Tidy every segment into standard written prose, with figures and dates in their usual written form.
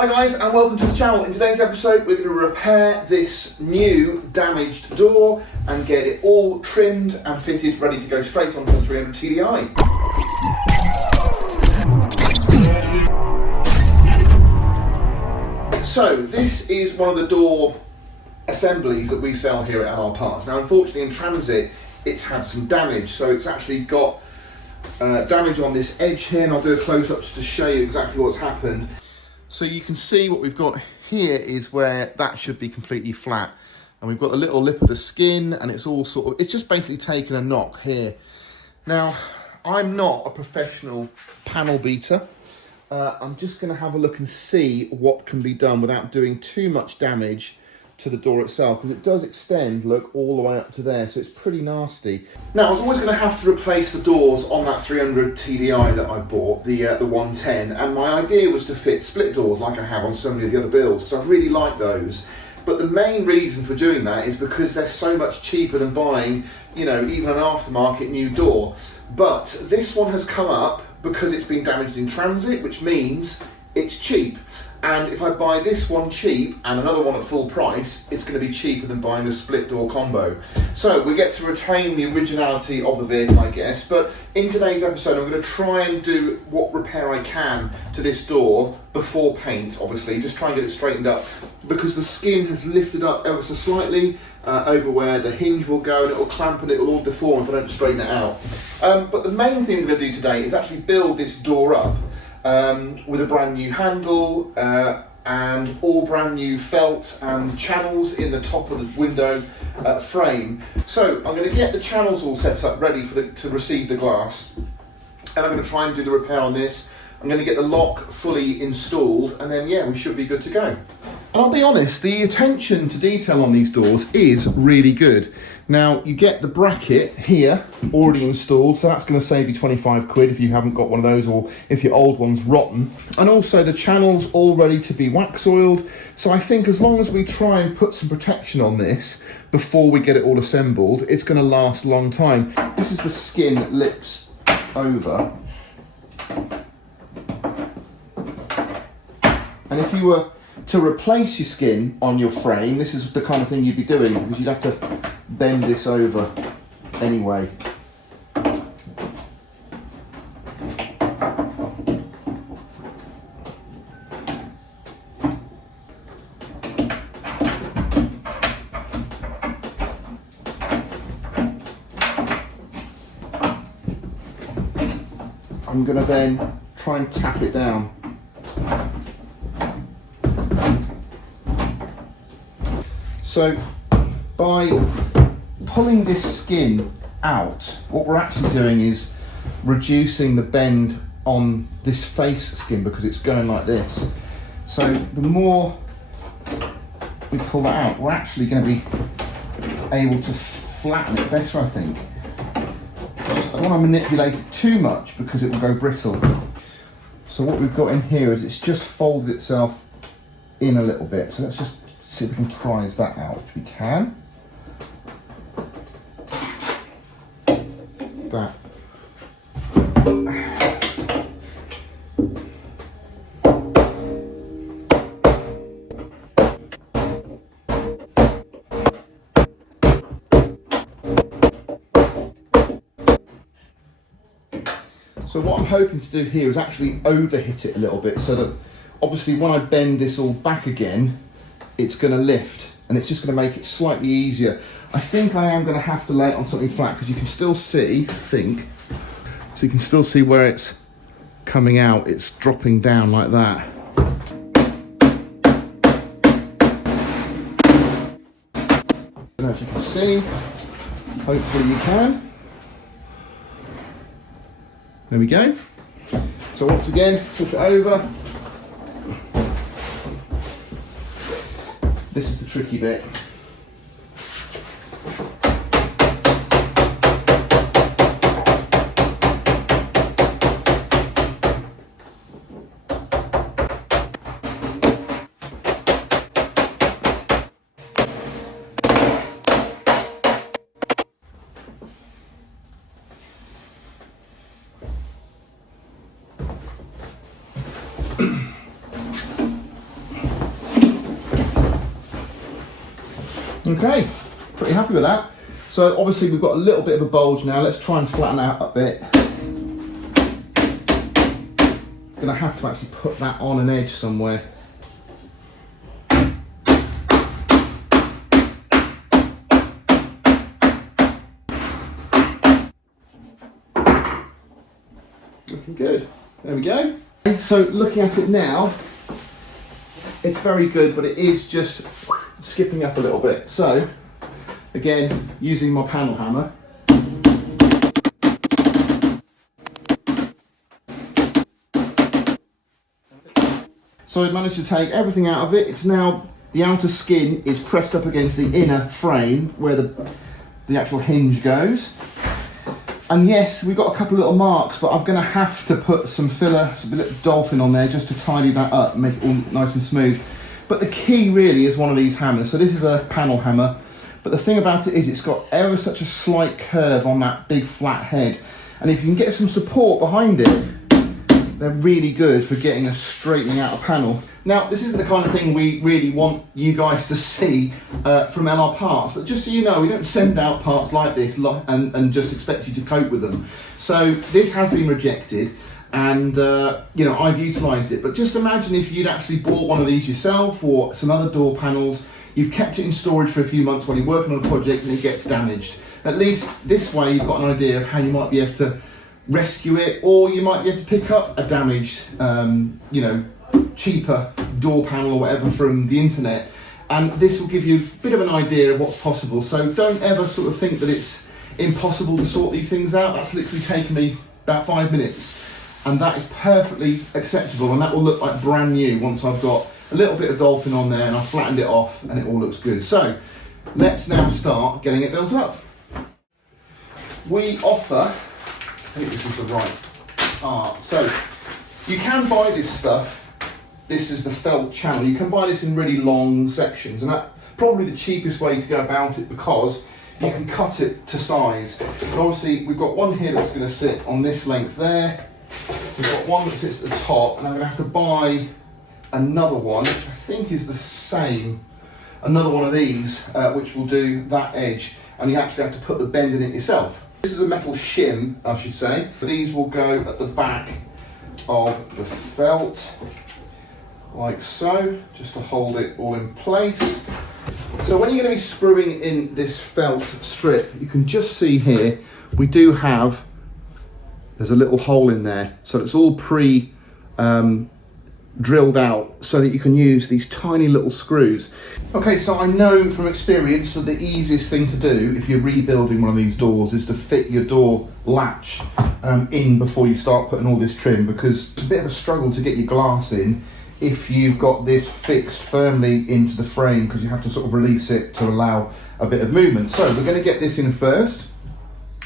Hi guys and welcome to the channel. In today's episode we're going to repair this new damaged door and get it all trimmed and fitted, ready to go straight onto the 300 TDI. So this is one of the door assemblies that we sell here at MR Parts. Now unfortunately in transit it's had some damage, so it's actually got damage on this edge here, and I'll do a close-up just to show you exactly what's happened. So you can see what we've got here is where that should be completely flat, and we've got a little lip of the skin, and it's all sort of, it's just basically taken a knock here. Now I'm not a professional panel beater. I'm just going to have a look and see what can be done without doing too much damage to the door itself, because it does extend, look, all the way up to there, so it's pretty nasty. Now I was always going to have to replace the doors on that 300 TDI that I bought, the 110, and my idea was to fit split doors like I have on so many of the other builds, because I really like those. But the main reason for doing that is because they're so much cheaper than buying, you know, even an aftermarket new door. But this one has come up because it's been damaged in transit, which means it's cheap. And if I buy this one cheap and another one at full price, it's going to be cheaper than buying the split door combo. So we get to retain the originality of the vehicle, I guess. But in today's episode, I'm going to try and do what repair I can to this door before paint, obviously. Just try and get it straightened up, because the skin has lifted up ever so slightly over where the hinge will go, and it will clamp and it will all deform if I don't straighten it out. But the main thing I'm going to do today is actually build this door up with a brand new handle and all brand new felt and channels in the top of the window frame. So I'm going to get the channels all set up ready for to receive the glass, and I'm going to try and do the repair on this. I'm going to get the lock fully installed, and then yeah, we should be good to go. And I'll be honest, the attention to detail on these doors is really good. Now, you get the bracket here already installed, so that's going to save you 25 quid if you haven't got one of those, or if your old one's rotten. And also the channel's all ready to be wax oiled, so I think as long as we try and put some protection on this before we get it all assembled, it's going to last a long time. This is the skin that lips over. And if you were to replace your skin on your frame, this is the kind of thing you'd be doing, because you'd have to bend this over anyway. I'm going to then try and tap it down. So by pulling this skin out, what we're actually doing is reducing the bend on this face skin, because it's going like this. So the more we pull that out, we're actually going to be able to flatten it better, I think. I don't want to manipulate it too much because it will go brittle. So what we've got in here is it's just folded itself in a little bit. So let's just see if we can prise that out, which we can. That. So what I'm hoping to do here is actually overhit it a little bit, so that obviously when I bend this all back again, it's going to lift, and it's just going to make it slightly easier. I think I am going to have to lay it on something flat, because you can still see, so you can still see where it's coming out, it's dropping down like that. I don't know if you can see, hopefully you can. There we go. So once again, flip it over. This is the tricky bit. Okay, pretty happy with that. So obviously we've got a little bit of a bulge now. Let's try and flatten out a bit. Gonna have to actually put that on an edge somewhere. Looking good. There we go. So looking at it now, it's very good, but it is just skipping up a little bit. So again, using my panel hammer. So I managed to take everything out of it. It's now, the outer skin is pressed up against the inner frame where the actual hinge goes. And yes, we've got a couple of little marks, but I'm gonna have to put some filler, some little dolphin on there just to tidy that up and make it all nice and smooth. But the key really is one of these hammers. So this is a panel hammer, but the thing about it is it's got ever such a slight curve on that big flat head. And if you can get some support behind it, they're really good for getting a straightening out a panel. Now, this isn't the kind of thing we really want you guys to see from LR Parts, but just so you know, we don't send out parts like this and just expect you to cope with them. So this has been rejected, and you know, I've utilised it. But just imagine if you'd actually bought one of these yourself or some other door panels, you've kept it in storage for a few months while you're working on a project and it gets damaged. At least this way you've got an idea of how you might be able to rescue it, or you might be able to pick up a damaged, you know, cheaper door panel or whatever from the internet, and this will give you a bit of an idea of what's possible. So don't ever sort of think that it's impossible to sort these things out. That's literally taken me about 5 minutes, and that is perfectly acceptable, and that will look like brand new once I've got a little bit of dolphin on there and I've flattened it off and it all looks good. So let's now start getting it built up. We offer, I think this is the right part. So you can buy this stuff. This is the felt channel. You can buy this in really long sections, and that's probably the cheapest way to go about it because you can cut it to size. And obviously, we've got one here that's going to sit on this length there. We've got one that sits at the top, and I'm going to have to buy another one, which I think is the same. Another one of these, which will do that edge, and you actually have to put the bend in it yourself. This is a metal shim, I should say. These will go at the back of the felt, like so, just to hold it all in place. So when you're going to be screwing in this felt strip, you can just see here, we do have, there's a little hole in there. So it's all drilled out so that you can use these tiny little screws. Okay, so I know from experience that the easiest thing to do if you're rebuilding one of these doors is to fit your door latch in before you start putting all this trim, because it's a bit of a struggle to get your glass in if you've got this fixed firmly into the frame, because you have to sort of release it to allow a bit of movement. So we're going to get this in first.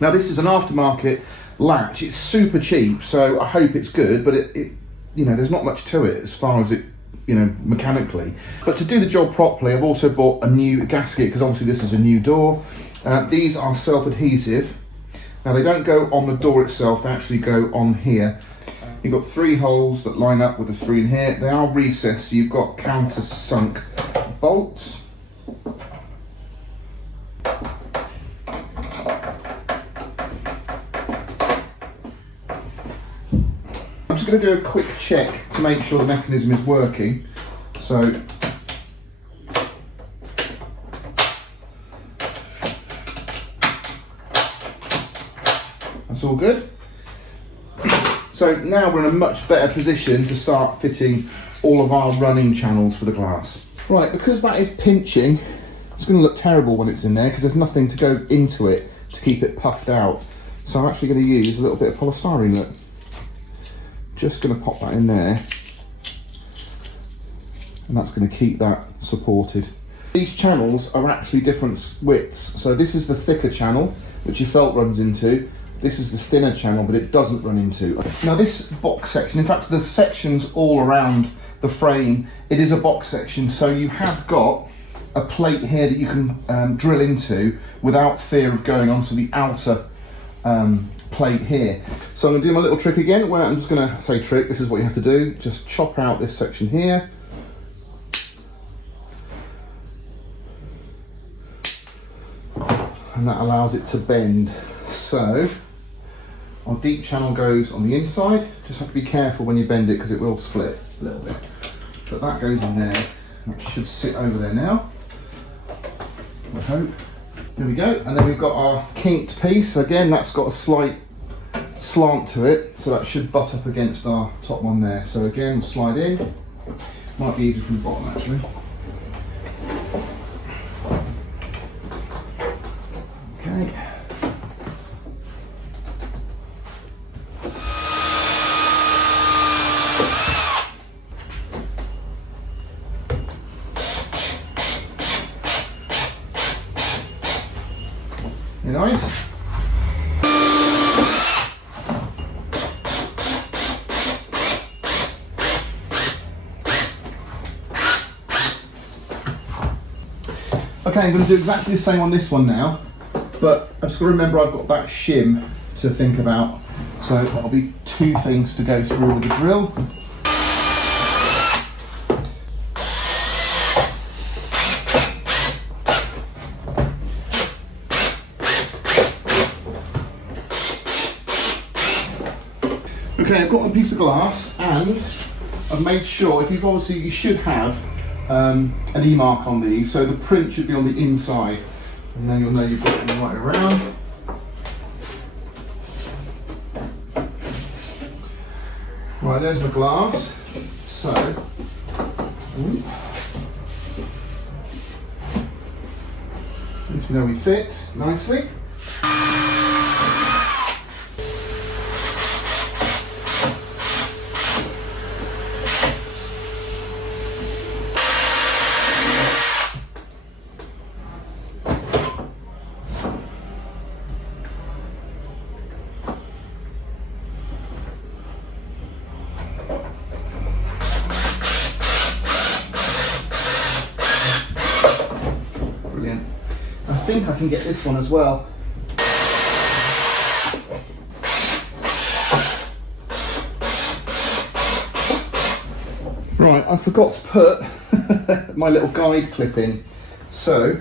Now this is an aftermarket latch. It's super cheap, so I hope it's good, but it you know, there's not much to it as far as it, you know, mechanically. But to do the job properly, I've also bought a new gasket, because obviously this is a new door. These are self-adhesive. Now they don't go on the door itself, they actually go on here. You've got 3 holes that line up with the 3 in here. They are recessed, so you've got countersunk bolts. I'm just going to do a quick check to make sure the mechanism is working. So that's all good. So now we're in a much better position to start fitting all of our running channels for the glass. Right, because that is pinching, it's going to look terrible when it's in there because there's nothing to go into it to keep it puffed out. So I'm actually going to use a little bit of polystyrene. Look. Just going to pop that in there, and that's going to keep that supported. These channels are actually different widths. So this is the thicker channel, which your felt runs into. This is the thinner channel that it doesn't run into. Now this box section, in fact the sections all around the frame, it is a box section, so you have got a plate here that you can drill into without fear of going onto the outer plate here. So I'm going to do my little trick again, where I'm just going to say trick, this is what you have to do, just chop out this section here. and that allows it to bend. So our deep channel goes on the inside. Just have to be careful when you bend it because it will split a little bit. But that goes in there. That should sit over there now, I hope. There we go. And then we've got our kinked piece. Again, that's got a slight slant to it, so that should butt up against our top one there. So again, we'll slide in. Might be easier from the bottom actually. Okay. Nice. Okay, I'm going to do exactly the same on this one now, but I've just got to remember I've got that shim to think about. So that'll be two things to go through with the drill. Okay, I've got a piece of glass and I've made sure, if you've obviously, you should have an E-mark on these, so the print should be on the inside and then you'll know you've got it right around. Right, there's my glass. So, if you know we fit nicely. I think I can get this one as well. Right, I forgot to put my little guide clip in. So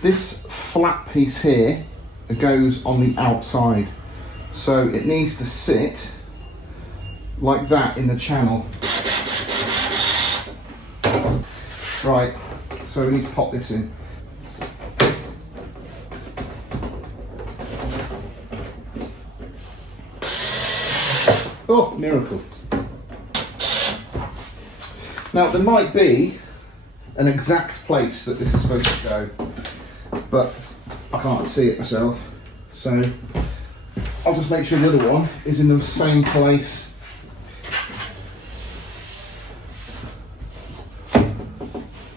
this flat piece here goes on the outside. So it needs to sit like that in the channel. Right, so we need to pop this in. Oh, miracle. Now there might be an exact place that this is supposed to go, but I can't see it myself. So I'll just make sure the other one is in the same place.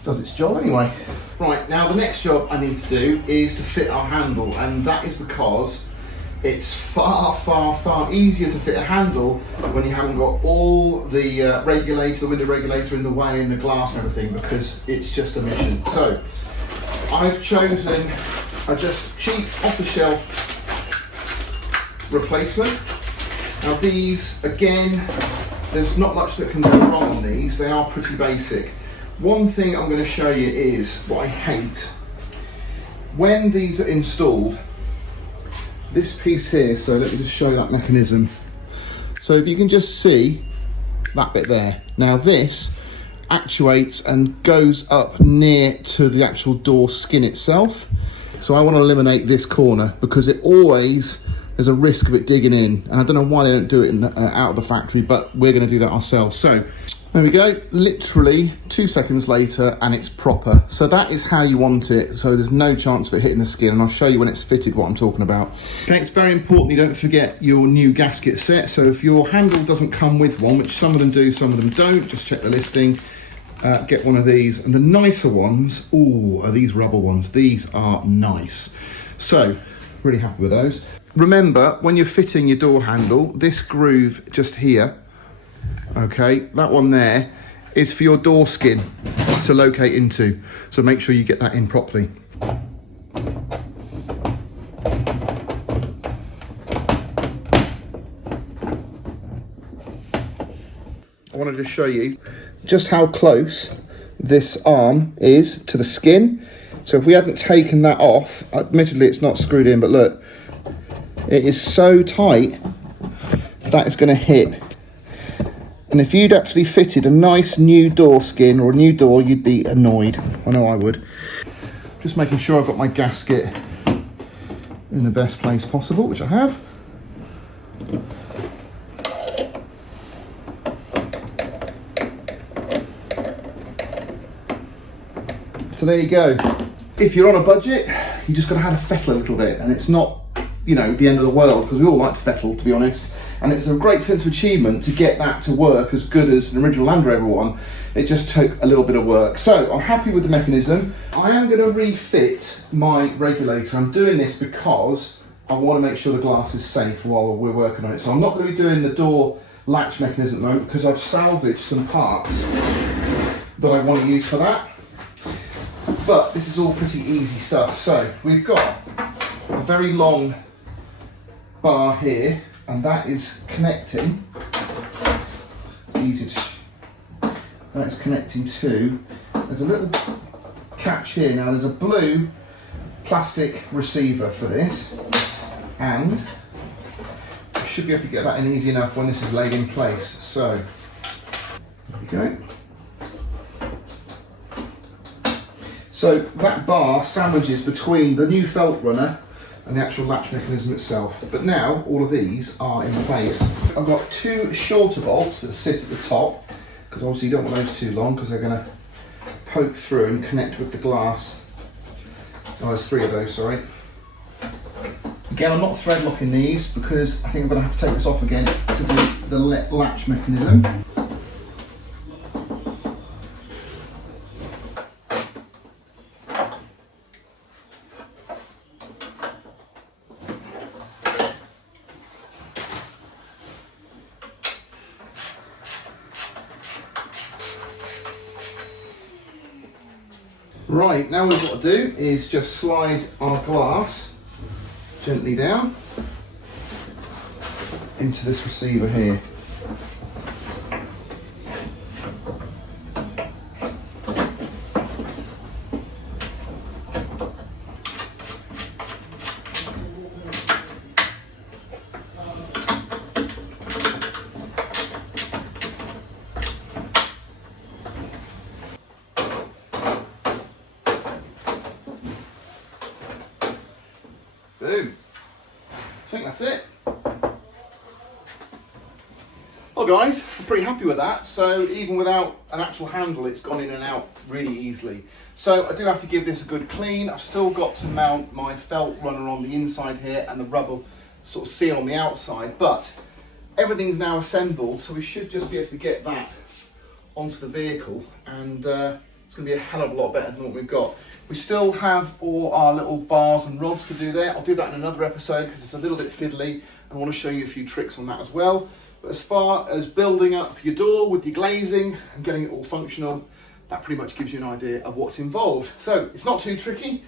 Does its job anyway. Right, now the next job I need to do is to fit our handle, and that is because it's far, far, far easier to fit a handle when you haven't got all the regulator, the window regulator in the way and the glass and everything, because it's just a mission. So I've chosen a just cheap off-the-shelf replacement. Now these, again, there's not much that can go wrong on these. They are pretty basic. One thing I'm going to show you is what I hate. When these are installed, this piece here, so let me just show that mechanism. So if you can just see that bit there. Now this actuates and goes up near to the actual door skin itself. So I want to eliminate this corner because it always, there's a risk of it digging in. And I don't know why they don't do it in the, out of the factory, but we're going to do that ourselves. So there we go, literally 2 seconds later and it's proper. So that is how you want it, so there's no chance of it hitting the skin, and I'll show you when it's fitted what I'm talking about. Okay, it's very important you don't forget your new gasket set, so if your handle doesn't come with one, which some of them do, some of them don't, just check the listing, get one of these. And the nicer ones, ooh, are these rubber ones. These are nice. So, really happy with those. Remember, when you're fitting your door handle, this groove just here, okay, that one there is for your door skin to locate into, so make sure you get that in properly. I wanted to show you just how close this arm is to the skin. So if we hadn't taken that off, admittedly it's not screwed in, but look, it is so tight that it's going to hit. And if you'd actually fitted a nice new door skin or a new door, you'd be annoyed. I know I would. Just making sure I've got my gasket in the best place possible, which I have. So there you go. If you're on a budget, you just got to have to fettle a little bit, and it's not, you know, the end of the world, because we all like to fettle, to be honest. And it's a great sense of achievement to get that to work as good as an original Land Rover one. It just took a little bit of work. So I'm happy with the mechanism. I am going to refit my regulator. I'm doing this because I want to make sure the glass is safe while we're working on it. So I'm not going to be doing the door latch mechanism at the moment because I've salvaged some parts that I want to use for that. But this is all pretty easy stuff. So we've got a very long bar here, and that is connecting. It's easy to. That's connecting to. There's a little catch here. Now there's a blue plastic receiver for this, and you should be able to get that in easy enough when this is laid in place. So there we go. So that bar sandwiches between the new felt runner and the actual latch mechanism itself. But now all of these are in place. I've got two shorter bolts that sit at the top, because obviously you don't want those too long because they're going to poke through and connect with the glass. Oh, there's three of those, sorry. Again, I'm not thread locking these because I think I'm going to have to take this off again to do the latch mechanism. Right, now what we've got to do is just slide our glass gently down into this receiver here. Boom. I think that's it. Well guys, I'm pretty happy with that. So even without an actual handle, it's gone in and out really easily. So I do have to give this a good clean. I've still got to mount my felt runner on the inside here and the rubber sort of seal on the outside, but everything's now assembled, so we should just be able to get that onto the vehicle, and it's going to be a hell of a lot better than what we've got. We still have all our little bars and rods to do there. I'll do that in another episode because it's a little bit fiddly, and I want to show you a few tricks on that as well. But as far as building up your door with your glazing and getting it all functional, that pretty much gives you an idea of what's involved. So it's not too tricky.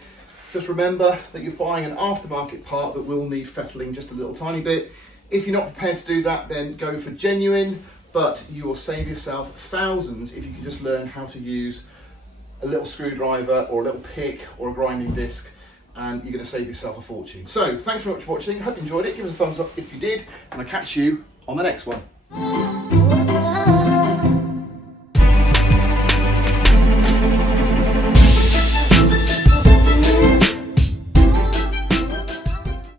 Just remember that you're buying an aftermarket part that will need fettling just a little tiny bit. If you're not prepared to do that, then go for genuine, but you will save yourself thousands if you can just learn how to use a little screwdriver or a little pick or a grinding disc, and you're going to save yourself a fortune. So thanks very much for watching. I hope you enjoyed it. Give us a thumbs up if you did, and I'll catch you on the next one.